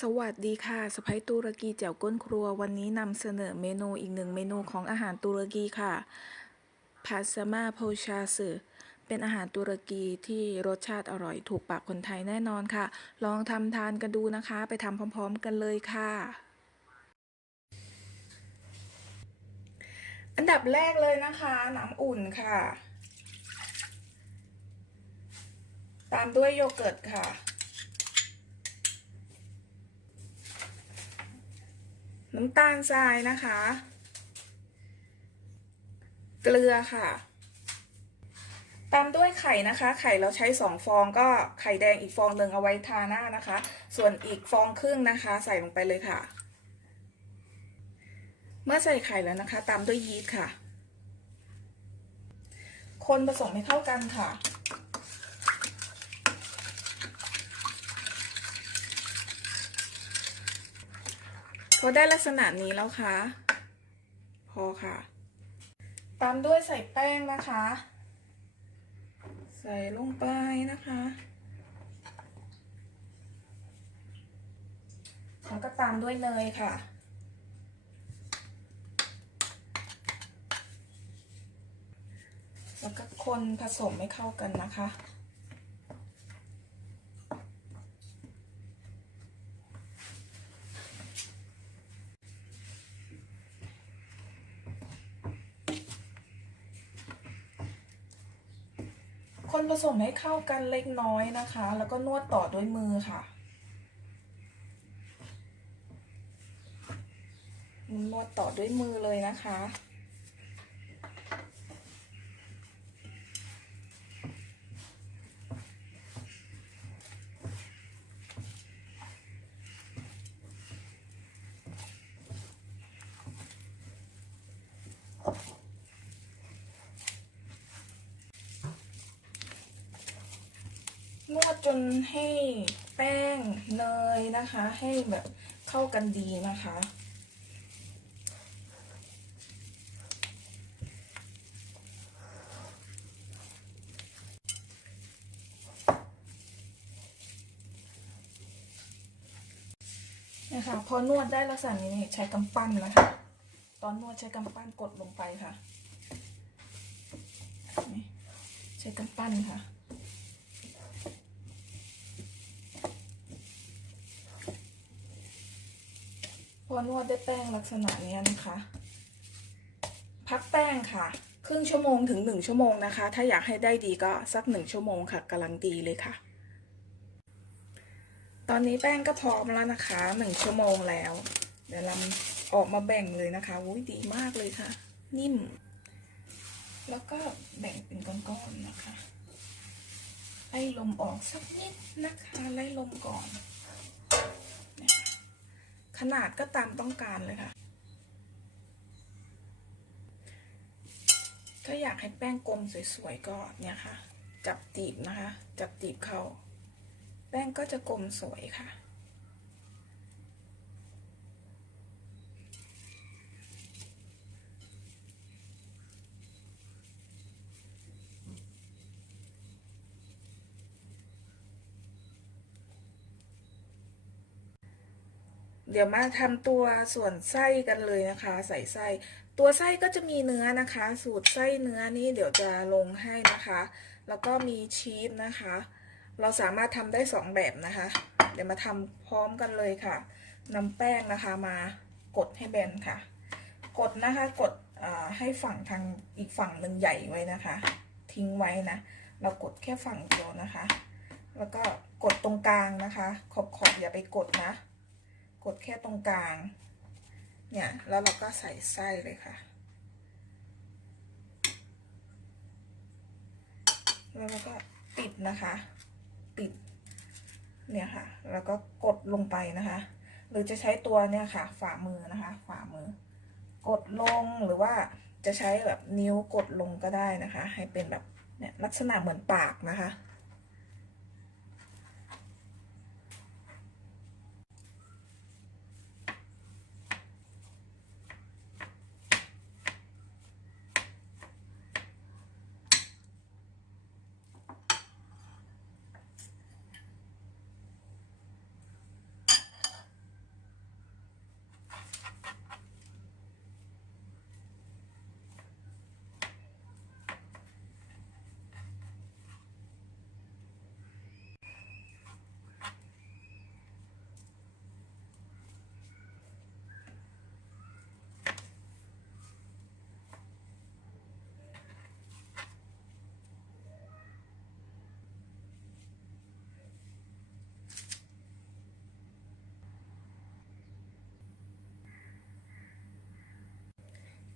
สวัสดีค่ะสไปซ์ตุรกีแจ่วก้นครัว วันนี้นำเสนอเมนูอีกหนึ่งเมนูของอาหารตุรกีค่ะพาสมาโพชาสึเป็นอาหารตุรกีที่รสชาติอร่อยถูกปากคนไทยแน่นอนค่ะ ลองทำทานกันดูนะคะ ไปทำพร้อม ๆ กันเลยค่ะ อันดับแรกเลยนะคะน้ำอุ่นค่ะ ตามด้วยโยเกิร์ตค่ะ น้ำตาลทรายนะคะ เกลือค่ะ ตามด้วยไข่นะคะ ไข่เราใช้สองฟองก็ไข่แดงอีกฟองหนึ่งเอาไว้ทาหน้านะคะ ส่วนอีกฟองครึ่งนะคะ ใส่ลงไปเลยค่ะ เมื่อใส่ไข่แล้วนะคะ ตามด้วยยีสต์ค่ะ คนผสมให้เข้ากันค่ะ พอได้ลักษณะนี้แล้วค่ะ พอค่ะ ตามด้วยใส่แป้งนะคะ ใส่ลงไปนะคะ แล้วก็ตามด้วยเนยค่ะแล้วก็คนผสมให้เข้ากันนะคะ คนผสมให้เข้ากันเล็กน้อยนะคะ แล้วก็นวดต่อด้วยมือค่ะนวดต่อด้วยมือเลยนะคะนวด จนให้แป้งเนยนะคะ ให้แบบเข้ากันดีนะคะนะคะพอนวดได้ลักษณะนี้ใช้กำปั้นนะคะ ตอนนวดใช้กำปั้นกดลงไปค่ะนี่ใช้กำปั้นค่ะ พอนวดได้แป้งลักษณะนี้นะคะ พักแป้งค่ะ ครึ่งชั่วโมงถึงหนึ่งชั่วโมงนะคะ ถ้าอยากให้ได้ดีก็สักหนึ่งชั่วโมงค่ะกำลังดีเลยค่ะ ตอนนี้แป้งก็พร้อมแล้วนะคะหนึ่งชั่วโมงแล้ว เดี๋ยวเราออกมาแบ่งเลยนะคะอุ้ยดีมากเลยค่ะ นิ่ม แล้วก็แบ่งเป็นก้อนๆนะคะไล่ลมออกสักนิดนะคะไล่ลมก่อน ขนาดก็ตามต้องการเลยค่ะ ถ้าอยากให้แป้งกลมสวยๆก็เนี่ยค่ะ จับตีบนะคะ จับตีบเข้า แป้งก็จะกลมสวยค่ะ เดี๋ยวมาทำตัวส่วนไส้กันเลยนะคะ ใส่ไส้ ตัวไส้ก็จะมีเนื้อนะคะ สูตรไส้เนื้อนี้เดี๋ยวจะลงให้นะคะ แล้วก็มีชีสนะคะ เราสามารถทำได้สองแบบนะคะ เดี๋ยวมาทำพร้อมกันเลยค่ะนำแป้งนะคะมากดให้แบนค่ะ กดนะคะกดให้ฝั่งทางอีกฝั่งหนึ่งใหญ่ไว้นะคะ ทิ้งไว้นะ เรากดแค่ฝั่งเดียวนะคะ แล้วก็กดตรงกลางนะคะ ขอบขอบอย่าไปกดนะ กดแค่ตรงกลาง เนี่ย แล้วเราก็ใส่ไส้เลยค่ะ แล้วเราก็ปิดนะคะปิด เนี่ยค่ะ แล้วก็กดลงไปนะคะ หรือจะใช้ตัวเนี่ยค่ะ ฝ่ามือนะคะ ฝ่ามือ กดลงหรือว่าจะใช้แบบนิ้วกดลงก็ได้นะคะ ให้เป็นแบบเนี่ยลักษณะเหมือนปากนะคะ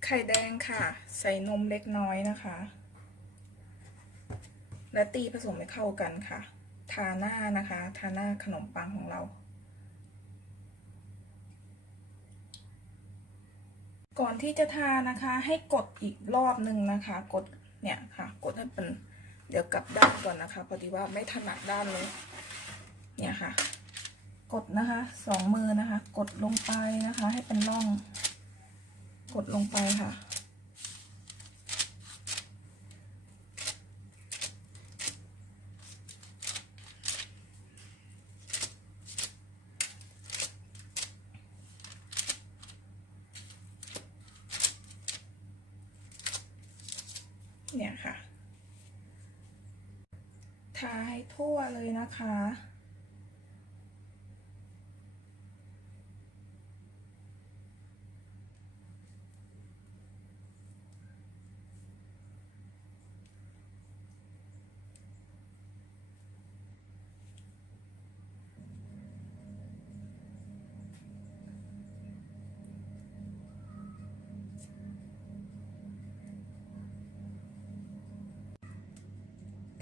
ไข่แดงค่ะ ใส่นมเล็กน้อยนะคะ และตีผสมให้เข้ากันค่ะ ทาหน้านะคะ ทาหน้าขนมปังของเรา ก่อนที่จะทานะคะ ให้กดอีกรอบหนึ่งนะคะ กดเนี่ยค่ะ กดให้เป็นเดี๋ยวกลับด้านก่อนนะคะพอดีว่าไม่ถนัดด้านเลย เนี่ยค่ะ กดนะคะสองมือนะคะ กดลงไปนะคะ ให้เป็นร่อง ดลงไปค่ะ เนี่ยค่ะ ทาให้ทั่วเลยนะคะ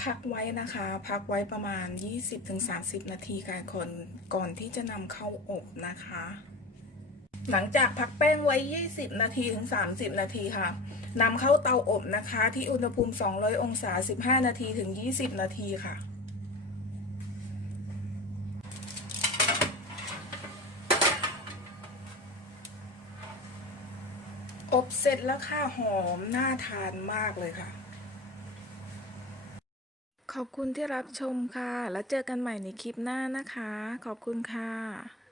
พักไว้นะคะ พักไว้ประมาณ 20-30 นาทีค่ะก่อนก่อนที่จะนำเข้าอบนะคะ หลังจากพักแป้งไว้ 20 นาทีถึง 30 นาทีค่ะนำเข้าเตาอบนะคะ ที่อุณหภูมิ 200 องศา 15 นาทีถึง 20 นาทีค่ะอบเสร็จแล้วค่ะหอมน่าทานมากเลยค่ะ ขอบคุณที่รับชมค่ะ แล้วเจอกันใหม่ในคลิปหน้านะคะ ขอบคุณค่ะ